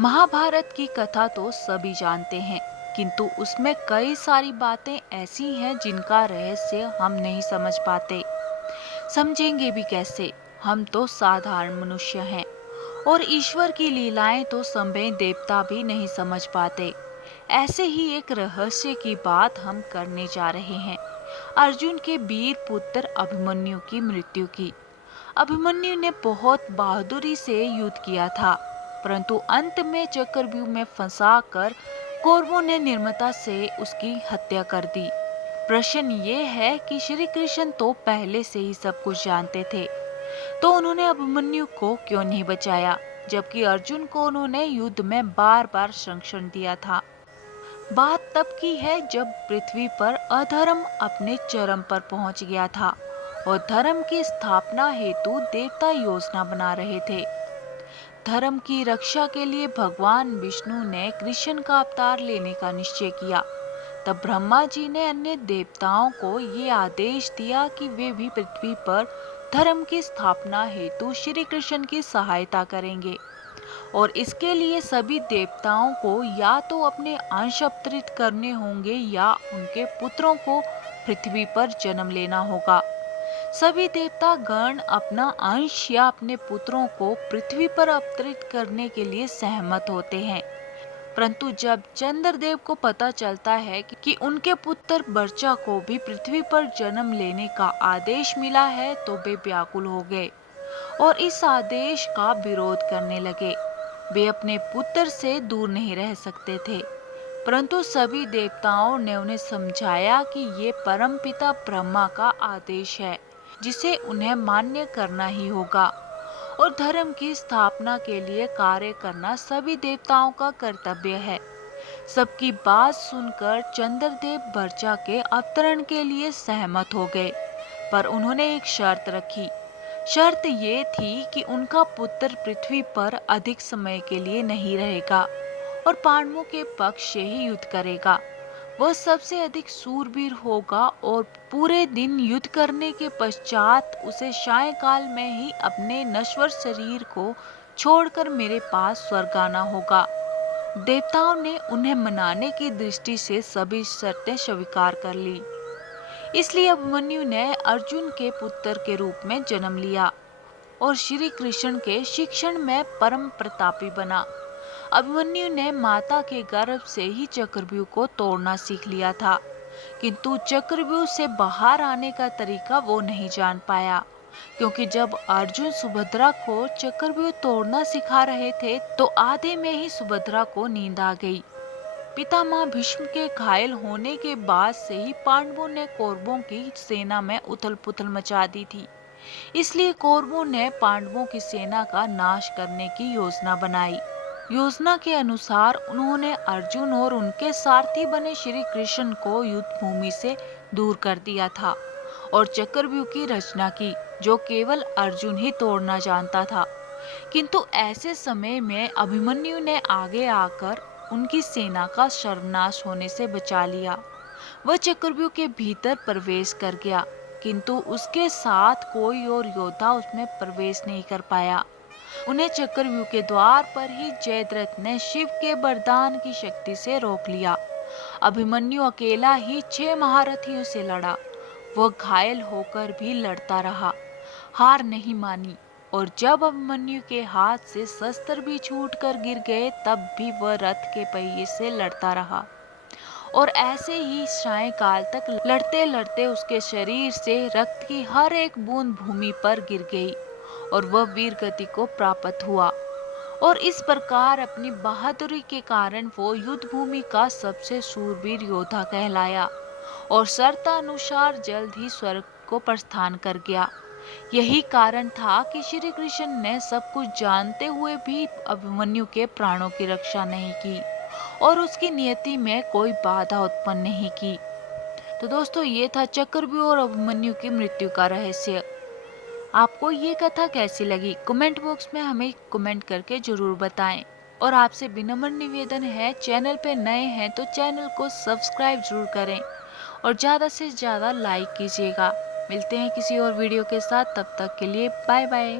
महाभारत की कथा तो सभी जानते हैं, किंतु उसमें कई सारी बातें ऐसी हैं जिनका रहस्य हम नहीं समझ पाते। समझेंगे भी कैसे? हम तो साधारण मनुष्य हैं और ईश्वर की लीलाएं तो समय देवता भी नहीं समझ पाते। ऐसे ही एक रहस्य की बात हम करने जा रहे हैं। अर्जुन के वीर पुत्र अभिमन्यु की मृत्यु की। अभिमन्यु ने बहुत बहादुरी से युद्ध किया था, परंतु अंत में चक्रव्यूह में फंसाकर कौरवों ने निर्ममता से उसकी हत्या कर दी। प्रश्न ये है कि श्री कृष्ण तो पहले से ही सब कुछ जानते थे, तो उन्होंने अभिमन्यु को क्यों नहीं बचाया, जबकि अर्जुन को उन्होंने युद्ध में बार बार संरक्षण दिया था। बात तब की है जब पृथ्वी पर अधर्म अपने चरम पर पहुंच गया था और धर्म की स्थापना हेतु देवता योजना बना रहे थे। धर्म की रक्षा के लिए भगवान विष्णु ने कृष्ण का अवतार लेने का निश्चय किया। तब ब्रह्मा जी ने अन्य देवताओं को ये आदेश दिया कि वे भी पृथ्वी पर धर्म की स्थापना हेतु श्री कृष्ण की सहायता करेंगे और इसके लिए सभी देवताओं को या तो अपने अंश अवतरित करने होंगे या उनके पुत्रों को पृथ्वी पर जन्म लेना होगा। सभी देवता गण अपना अंश या अपने पुत्रों को पृथ्वी पर अवतरित करने के लिए सहमत होते हैं, परंतु जब चंद्रदेव को पता चलता है कि उनके पुत्र बर्चा को भी पृथ्वी पर जन्म लेने का आदेश मिला है, तो वे व्याकुल हो गए और इस आदेश का विरोध करने लगे। वे अपने पुत्र से दूर नहीं रह सकते थे, परंतु सभी देवताओं ने उन्हें समझाया कि ये परमपिता ब्रह्मा का आदेश है, जिसे उन्हें मान्य करना ही होगा और धर्म की स्थापना के लिए कार्य करना सभी देवताओं का कर्तव्य है। सबकी बात सुनकर चंद्रदेव बर्चा के अवतरण के लिए सहमत हो गए, पर उन्होंने एक शर्त रखी। शर्त ये थी कि उनका पुत्र पृथ्वी पर अधिक समय के लिए नहीं रहेगा और पांडवों के पक्ष से ही युद्ध करेगा। वह सबसे अधिक सूरवीर होगा और पूरे दिन युद्ध करने के पश्चात उसे सायंकाल में ही अपने नश्वर शरीर को छोड़कर मेरे पास स्वर्ग आना होगा। देवताओं ने उन्हें मनाने की दृष्टि से सभी शर्तें स्वीकार कर ली। इसलिए अभिमन्यु ने अर्जुन के पुत्र के रूप में जन्म लिया और श्री कृष्ण के शिक्षण में परम प्रतापी बना। अभिमन्यु ने माता के गर्भ से ही चक्रव्यूह को तोड़ना सीख लिया था, किंतु चक्रव्यूह से बाहर आने का तरीका वो नहीं जान पाया, क्योंकि जब अर्जुन सुभद्रा को चक्रव्यूह तोड़ना सिखा रहे थे तो आधे में ही सुभद्रा को नींद आ गई। पितामह भीष्म के घायल होने के बाद से ही पांडवों ने कौरवों की सेना में उथल पुथल मचा दी थी। इसलिए कौरवों ने पांडवों की सेना का नाश करने की योजना बनाई। योजना के अनुसार उन्होंने अर्जुन और उनके सारथी बने श्री कृष्ण को युद्ध भूमि से दूर कर दिया था और चक्रव्यूह की रचना की, जो केवल अर्जुन ही तोड़ना जानता था। किंतु ऐसे समय में अभिमन्यु ने आगे आकर उनकी सेना का सर्वनाश होने से बचा लिया। वह चक्रव्यूह के भीतर प्रवेश कर गया, किंतु उसके साथ कोई और योद्धा उसमें प्रवेश नहीं कर पाया। उन्हें चक्रव्यूह के द्वार पर ही जयद्रथ ने शिव के वरदान की शक्ति से रोक लिया। अभिमन्यु अकेला ही 6 महारथियों से लड़ा। वह घायल होकर भी लड़ता रहा, हार नहीं मानी, और जब अभिमन्यु के हाथ से शस्त्र भी छूटकर गिर गए तब भी वह रथ के पहिए से लड़ता रहा और ऐसे ही सायंकाल तक लड़ते लड़ते उसके शरीर से रक्त की हर एक बूंद भूमि पर गिर गई और वह वीर गति को प्राप्त हुआ और इस प्रकार अपनी बहादुरी के कारण वो युद्ध भूमि का सबसे शूरवीर योद्धा कहलाया और शर्तानुसार जल्द ही स्वर्ग को प्रस्थान कर गया। यही कारण था कि श्री कृष्ण ने सब कुछ जानते हुए भी अभिमन्यु के प्राणों की रक्षा नहीं की और उसकी नियति में कोई बाधा उत्पन्न नहीं की। तो दोस्तों, ये था चक्रव्यूह और अभिमन्यु की मृत्यु का रहस्य। आपको ये कथा कैसी लगी? कमेंट बॉक्स में हमें कमेंट करके जरूर बताएं और आपसे विनम्र निवेदन है, चैनल पे नए हैं तो चैनल को सब्सक्राइब जरूर करें और ज़्यादा से ज़्यादा लाइक कीजिएगा। मिलते हैं किसी और वीडियो के साथ, तब तक के लिए बाय बाय।